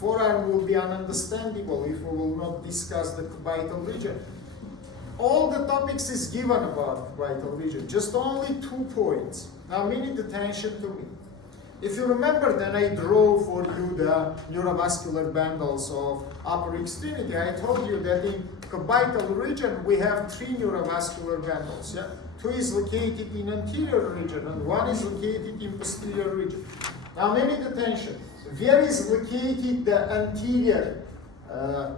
forearm will be ununderstandable if we will not discuss the cubital region. All the topics is given about cubital region, just only 2 points. Now minute attention to me. If you remember, then I draw for you the neurovascular bundles of upper extremity. I told you that in cubital region we have 3 neurovascular bundles. Yeah? 2 is located in anterior region and 1 is located in posterior region. Now minute attention. Where is located the anterior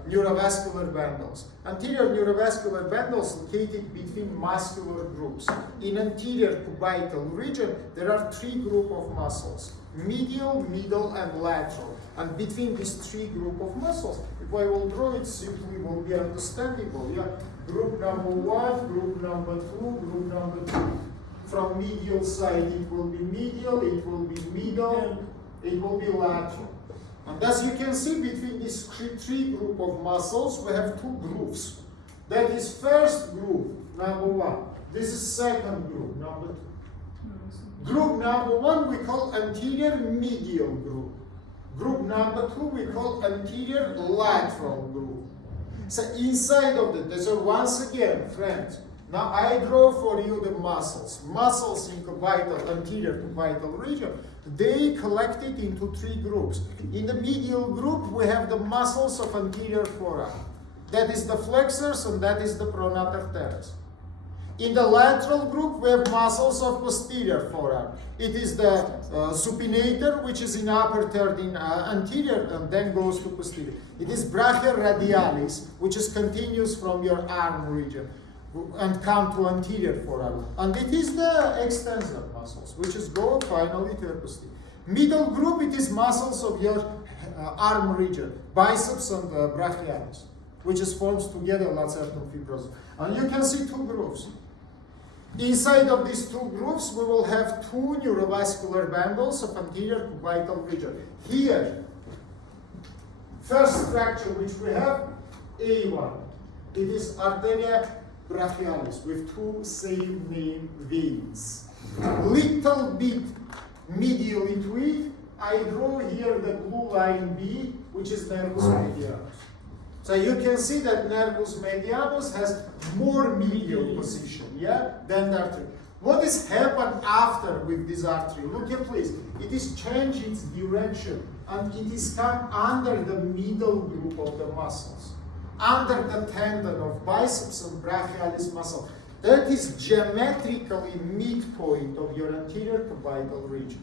neurovascular bundles? Anterior neurovascular bundles located between muscular groups. In anterior cubital region, there are 3 groups of muscles: medial, middle, and lateral. And between these 3 groups of muscles, if I will draw it, simply will be understandable. Yeah, group number 1, group number 2, group number 3. From medial side, it will be medial, it will be middle, it will be lateral. And as you can see, between these 3 groups of muscles, we have 2 grooves. That is first groove, number 1. This is second groove, number 2. Group number 1 we call anterior medial groove. Group number 2 we call anterior lateral groove. So inside of that, so once again, friends, now I draw for you the muscles. Muscles in cubital, anterior cubital region, they collected into 3 groups. In the medial group, we have the muscles of anterior forearm. That is the flexors and that is the pronator teres. In the lateral group, we have muscles of posterior forearm. It is the supinator, which is in upper third in anterior and then goes to posterior. It is brachioradialis, which is continuous from your arm region and come to anterior forearm. And it is the extensor muscles, which is go finally to your posterior. Middle group, it is muscles of your arm region, biceps and brachialis, which is forms together lacertum fibrosus. And you can see 2 grooves. Inside of these 2 grooves, we will have 2 neurovascular bundles of anterior cubital region. Here, first structure which we have, A1. It is arteria brachialis with 2 same name veins. Little bit medially to it, I draw here the blue line B, which is nervus medianus. So you can see that nervus medianus has more medial position, yeah, than the artery. What is happened after with this artery? Look here, please. It is changed its direction and it is come under the middle group of the muscles, under the tendon of biceps and brachialis muscle. That is geometrically midpoint of your anterior cubital region.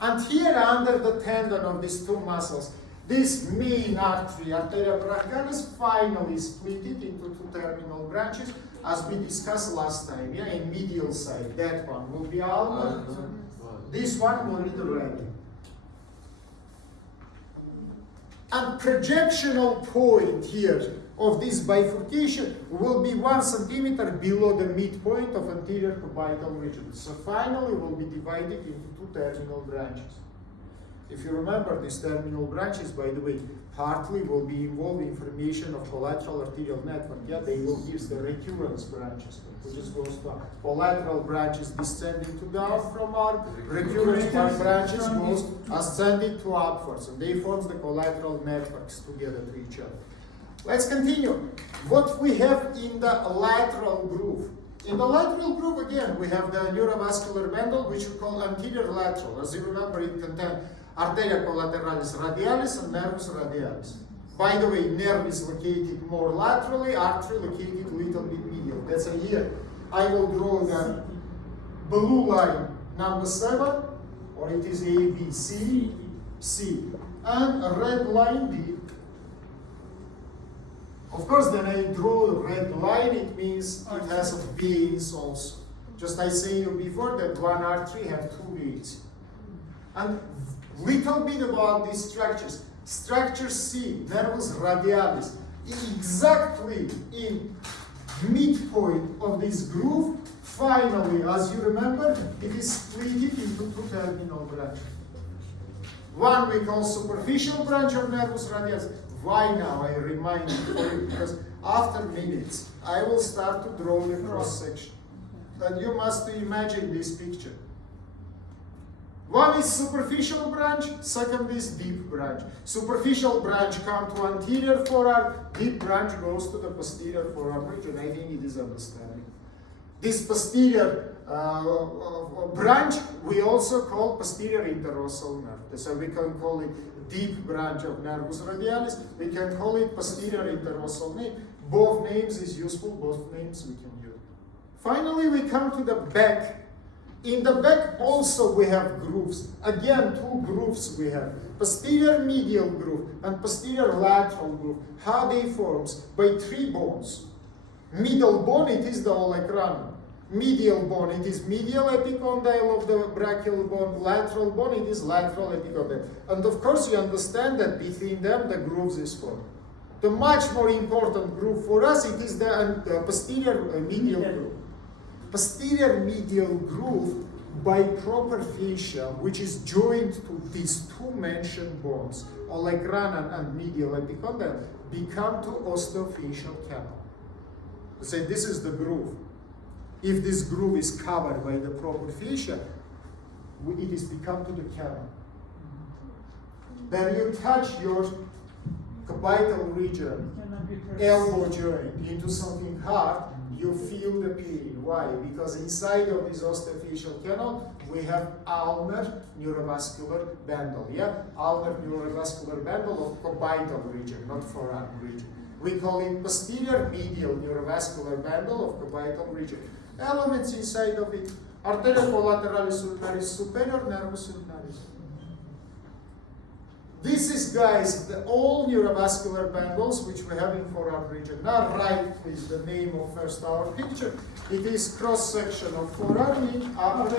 And here under the tendon of these 2 muscles, this main artery, arteria brachialis, finally split it into 2 terminal branches, as we discussed last time. Yeah, in medial side, that one will be alba, this one will be the radial. And projectional point here of this bifurcation will be 1 centimeter below the midpoint of anterior cubital region. So finally will be divided into 2 terminal branches. If you remember, these terminal branches, by the way, partly will be involved in formation of collateral arterial network. Yeah, they will give the recurrence branches, which is goes to collateral branches descending to down from arm, recurrence branches goes ascending to upwards, and they form the collateral networks together to each other. Let's continue. What we have in the lateral groove. In the lateral groove, again, we have the neurovascular bundle, which we call anterior lateral. As you remember, it contains arteria collateralis radialis and nervus radialis. By the way, nerve is located more laterally, artery located a little bit medial. That's a here. I will draw the blue line number 7, or it is A, B, C, C, and a red line B. Of course, then I draw a red line, it means it has veins also. Just I say you before that one artery have 2 veins. And little bit about these structures. Structure C, nervus radialis, exactly in midpoint of this groove. Finally, as you remember, it is split into 2 terminal branches. One we call superficial branch of nervus radialis. Why now? I remind you, because after minutes I will start to draw the cross section. And you must imagine this picture. One is superficial branch, second is deep branch. Superficial branch comes to anterior forearm, deep branch goes to the posterior forearm region. I think it is understanding. This posterior branch we also call posterior interossal nerve. So we can call it deep branch of nervus radialis. We can call it posterior interossal nerve. Both names is useful, both names we can use. Finally, we come to the back. In the back also we have grooves. Again, two grooves we have. Posterior medial groove and posterior lateral groove. How they forms? By three bones. Middle bone, it is the olecranon. Medial bone, it is medial epicondyle of the brachial bone. Lateral bone, it is lateral epicondyle. And of course you understand that between them the grooves is formed. The much more important groove for us, it is the posterior medial groove. Posterior medial groove by proper fascia, which is joined to these two mentioned bones, olecranon and medial epicondyle, become to osteofacial canal. Say this is the groove. If this groove is covered by the proper fascia, it is become to the canal. Then you touch your cubital region, elbow joint into something hard, you feel the pain. Why? Because inside of this osteofacial canal, we have ulnar neurovascular bundle. Yeah, ulnar neurovascular bundle of cubital region, not forearm region. We call it posterior medial neurovascular bundle of cubital region. Elements inside of it: arteria collateralis ulnaris superior, nervus ulnaris. This is, guys, all neurovascular bundles which we have in forearm region. Now write, please, the name of first our picture. It is cross section of forearm in upper